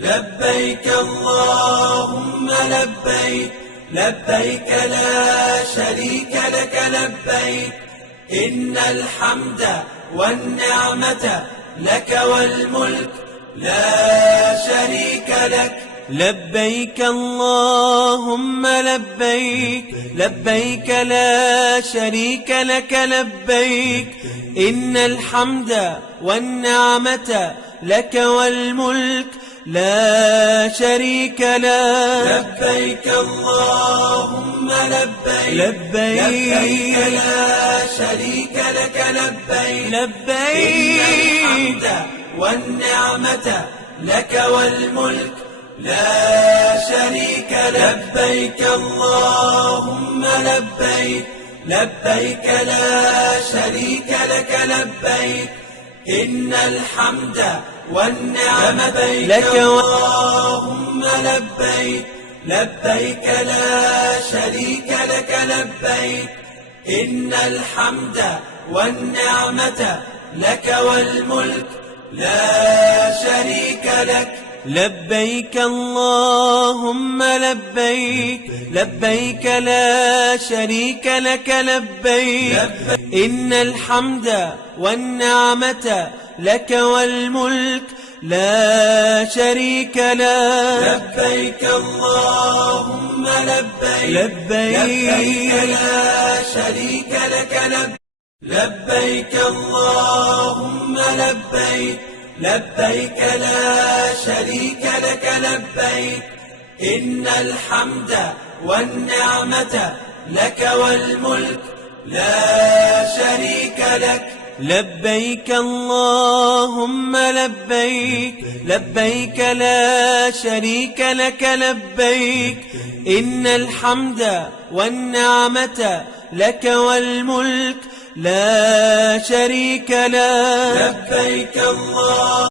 لبيك اللهم لبيك، لبيك لا شريك لك لبيك، إن الحمد والنعمة لك والملك لا شريك لك. لبيك اللهم لبيك، لبيك لا شريك لك لبيك، إن الحمد والنعمة لك والملك لا شريك لك. لبيك اللهم لبيك، لبيك لا شريك لك لبيك، لبيك إن الحمد والنعمة لك والملك لا شريك لك. لبيك اللهم لبيك، لبيك لا شريك لك لبيك، إن الحمد والنعمة لك. اللهم لبيك، لبيك لا شريك لك لبيك، إن الحمد والنعمة لك والملك لا شريك لك. لبيك اللهم لبيك، لبيك لا شريك لك لبيك، إن الحمد والنعمة لك والملك لا شريك لك. لبيك اللهم لبيك، لبيك لا شريك لك لبيك، لبيك اللهم لبيك، لبيك لا شريك لك لبيك، إن الحمد والنعمة لك والملك لا شريك لك. لبيك اللهم لبيك، لبيك لا شريك لك لبيك، إن الحمد والنعمة لك والملك لا شريك لك. لبيك الله